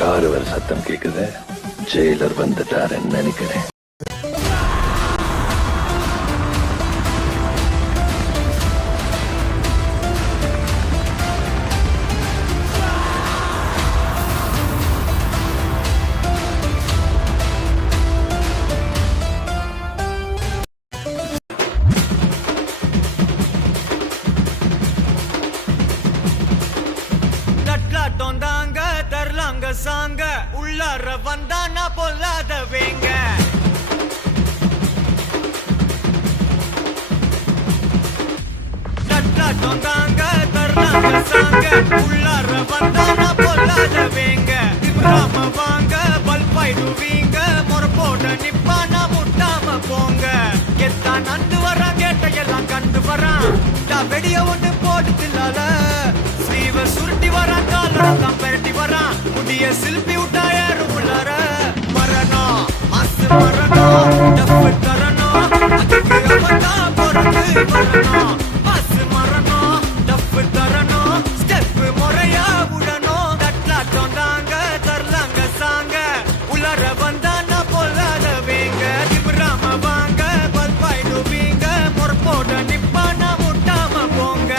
Car வர சத்தம் கேக்குது. ஜெயிலர் வந்துட்டாருன்னு நினைக்கிறேன். தொந்தாங்க தரலாங்க சாங்க உள்ளார வந்தானா பொல்லாத வேங்க. தொந்தாங்க தரலாங்க சாங்க உள்ளார வந்தானா பொல்லாத வேங்க. திமிராம வாங்க பல்பாயிடுவீங்க முறப்போட நிப்பானா முட்டாம போங்க. எத்தான் நந்து வரான் கேட்டையெல்லாம் கண்டு வரான். வெடிய ஒண்ணு போட்டு தில்லால ஸ்லீவ சுருட்டி வரான் காலத்தான் பெரட்டி வரான். முடிய சில்பி விட்டா யாரும் உள்ளார மரணம் மாசு மரணம் டப்பு தரணும். அதுக்கு அவதான் பொறுத்து வரணும். மாசு மரணம் டப்பு தரணும். ஸ்டெப்பு முறையா விடணும். தட்லாட்டம் தாங்க தரலாங்க சாங்க உள்ளார வந்தானா பொல்லாத வேங்க. திமிராம வாங்க பல்பாயிடுவீங்க முறப்போட நிப்பானா முட்டாம போங்க.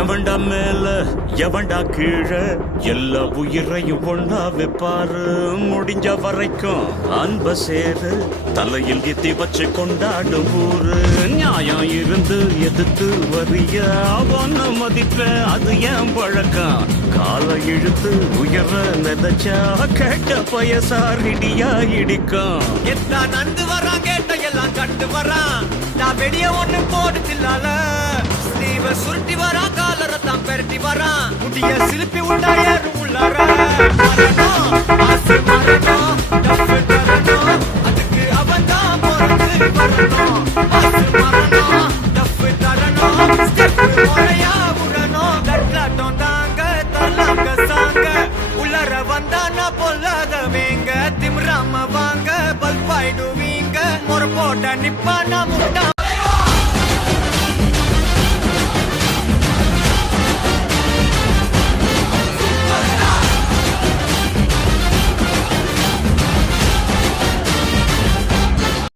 எவன்டா மேல எவன்டா கீழே எல்லா உயிரையும் ஒன்னா வைப்பாரு. முடிஞ்ச வரைக்கும் அன்ப சேரு தலையில் எத்தி வச்சு கொண்டாடும் ஊரு. நியாயம் இருந்து எதிர்த்து வரிய அவன மதிப்ப அது ஏன் பழக்கம். காலை இழுத்து உயர நினைச்சா கேட்ட பயசாரிடியா இடிக்கும். எத்தான் நந்து வரான் கேட்டையெல்லாம் கண்டு வரான். நான் வெடிய ஒண்ணு போடு தில்லால ஸ்லீவ சுருட்டி வரான் காலரத்தான் பெரட்டி வரான். முடிய சிலுப்பி உண்டா ஏறும் உள்ளார மரணம் மாசு மரணம் டப்பு தரணும். அதுக்கு அவன்தான் பொறுத்து வரணும். மாசு மரணம் டப்பு தரணும். ஸ்டெப்பு முறையா விடணும். தட்லாட்டம் தாங்க தரலாங்க சாங்க உள்ளார வந்தானா பொல்லாத வேங்க. திமிராம வாங்க பல்பாயிடுவீங்க முறப்போட நிப்பானா முட்டா